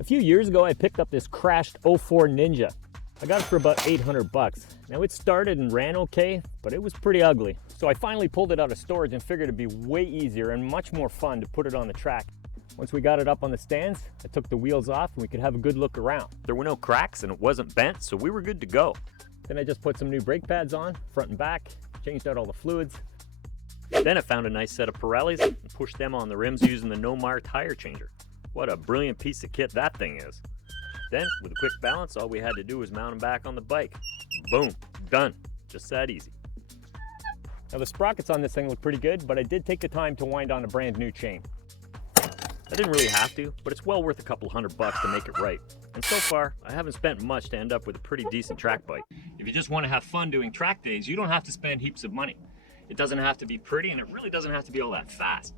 A few years ago, I picked up this crashed '04 Ninja. I got it for about 800 bucks. Now it started and ran okay, but it was pretty ugly. So I finally pulled it out of storage and figured it'd be way easier and much more fun to put it on the track. Once we got it up on the stands, I took the wheels off and we could have a good look around. There were no cracks and it wasn't bent, so we were good to go. Then I just put some new brake pads on, front and back, changed out all the fluids. Then I found a nice set of Pirellis and pushed them on the rims using the Nomar tire changer. What a brilliant piece of kit that thing is. Then, with a quick balance, all we had to do was mount them back on the bike. Boom, done. Just that easy. Now the sprockets on this thing look pretty good, but I did take the time to wind on a brand new chain. I didn't really have to, but it's well worth a couple $100 to make it right. And so far, I haven't spent much to end up with a pretty decent track bike. If you just want to have fun doing track days, you don't have to spend heaps of money. It doesn't have to be pretty, and it really doesn't have to be all that fast.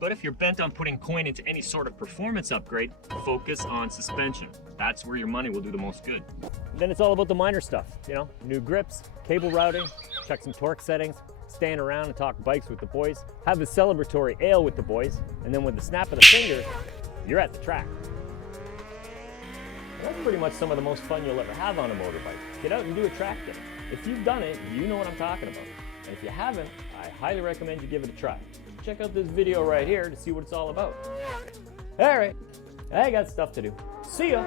But if you're bent on putting coin into any sort of performance upgrade, focus on suspension. That's where your money will do the most good. Then it's all about the minor stuff, you know, new grips, cable routing, check some torque settings, stand around and talk bikes with the boys, have a celebratory ale with the boys, and then with the snap of the finger, you're at the track. And that's pretty much some of the most fun you'll ever have on a motorbike. Get out and do a track day. If you've done it, you know what I'm talking about. And if you haven't, I highly recommend you give it a try. Check out this video right here to see what it's all about. All right, I got stuff to do. See ya.